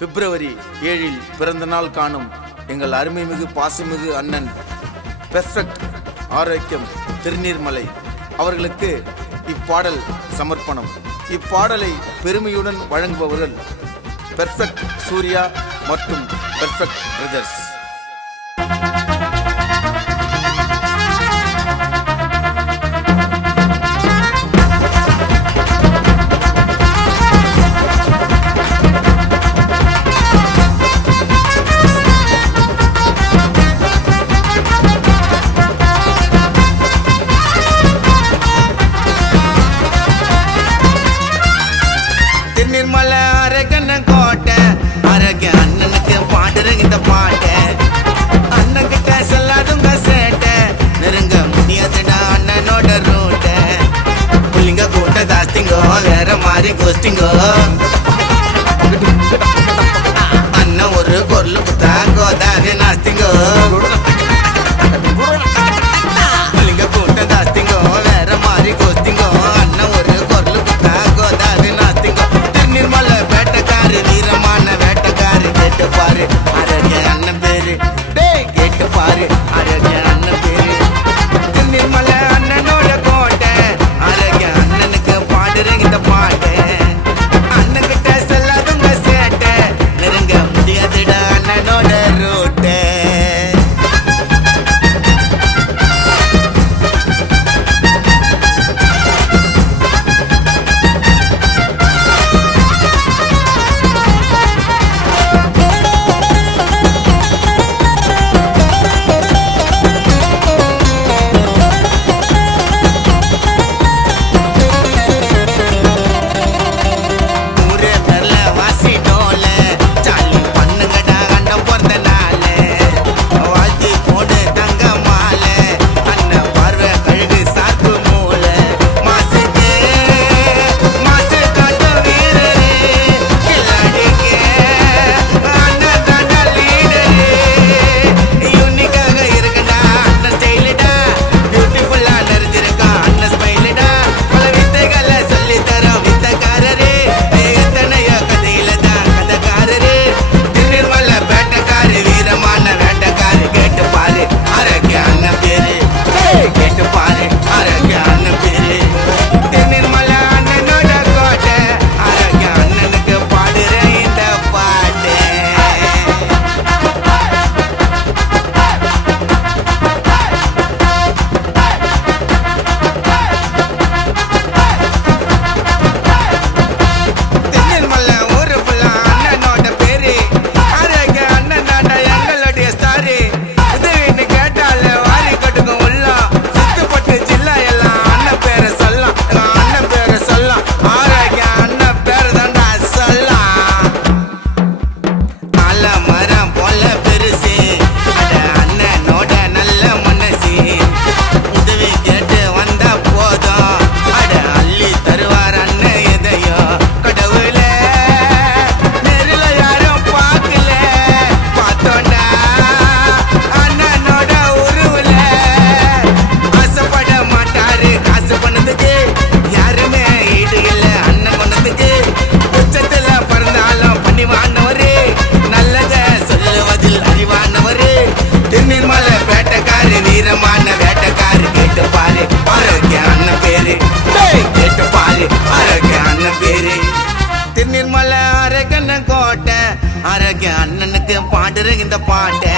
பிப்ரவரி 7 பிறந்த நாள் காணும் எங்கள் அருமைமிகு பாசமிகு அண்ணன் பெர்ஃபெக்ட் ஆரோக்கியம் திருநீர்மலை அவர்களுக்கு இப்பாடல் சமர்ப்பணம். இப்பாடலை பெருமையுடன் வழங்குபவர்கள் பெர்ஃபெக்ட் சூர்யா மற்றும் பெர்ஃபெக்ட் பிரதர்ஸ். திருநீர்மலை அரகன கோட்டை அரக அண்ணனுக்கு பாடுறங்க இந்த பாட்டை. அண்ணன் கிட்ட செல்லாதுங்க சேட்டை நெருங்க முடியாதுடா அண்ணனோட ரூட்டை. புள்ளிங்க கூட்ட தாஸ்திங்கோ வேற மாதிரி கோஸ்டிங்கோ. அண்ணன் ஒரு பொருள் குத்தா கோதாவே நாஸ்திங்கோ. புள்ளிங்க கூட்ட தாஸ்திங்கோ வேற மாதிரி கோஸ்டிங்கோ. அண்ணன் ஒரு பொருள் குத்தா கோதாவே நாஸ்திங்கோ. திருநீர்மலை வேட்டக்காரு வீரமான வேட்டக்காரு. கேட்டு பாரு அரக அண்ணன் பேரு, கேட்டு பாரு அரக அண்ணன் பேரு. திருநீர்மலை அண்ணனோட கோட்டை அரக அண்ணனுக்கு பாடுறங்க இந்த பாட்டை. அண்ணன் கிட்ட செல்லாதுங்க சேட்டை நெருங்க முடியாதுடா அண்ணனோட ரூட்டை. ஊரே பேர்ல வாசி டோல சாலி பண்ணுங்கடா அண்ணன் பிறந்த நாள. வாழ்த்தி போடு தங்க மாலை அண்ணன் பார்வை கழுகு சாக்கு மூளை. மாசுக்கு மாசு காட்ட வீரரே கில்லாடிக்கு அண்ணன் தாண்டா லீடரு. யூனிக்காக இருக்கடா அண்ணன் ஸ்டைலுடா. பியூட்டிஃபுல்லா நிறைஞ்சிருக்கா அண்ணன் ஸ்மைலுடா. பல வித்தைகளை சொல்லித்தர வித்தக்காரரே. எத்தனையோ கதையில தான் கதைக்காரரே. திருநீர்மலை வேட்டக்காரு வீரமான வேட்டக்காரு. கேட்டு பாரு அரக அண்ணன் பேரு, கேட்டு பாரு அரக அண்ணன் பேரு. திருநீர்மலை அண்ணனோட கோட்டை அரக அண்ணனுக்கு பாடுற இந்த பாட்டு. திருநீர்மலை ஊரு ஃபுல்லா அண்ணனோட பேரு. அரக அண்ணன் தாண்டா எங்களுடைய ஸ்டாரு. உதவின்னு கேட்டாலே வாரி கட்டுக்கும் உள்ளம். சுத்துப்பட்டு ஜில்லா எல்லாம் அண்ணன் பேரை சொல்லலாம். அண்ணன் பேரை சொல்லலாம். அரக அண்ணன் பேரை தாண்டா சொல்லலாம். ஆலமரம் போல பெருசு அட அண்ணனோட நல்ல மனசு. உதவி கேட்டு வந்தா போதும் அட அள்ளி தருவார் அண்ணன் எதையும். கடவுளே நேரில் யாரும் பார்க்கல பார்த்தோண்டா அண்ணனோட உருவுல. ஆசைப்பட மாட்டாரு காசு பண்ணதுக்கு யாருமே ஈடு இல்ல அண்ணன் பண்ணதுக்கு. உச்சத்துல பிறந்தாலும் பணிவானவரு நல்லத சொல்லுவதில் அறிவானவரு. திருநீர்மலை வேட்டக்காரு வீரமான வேட்டக்காரு. கேட்டு பாரு அரக அண்ணன் பேரு, கேட்டு பாரு அரக அண்ணன் பேரு. திருநீர்மலை அரகன கோட்டை அரக அண்ணனுக்கு பாடுற இந்த பாட்டை.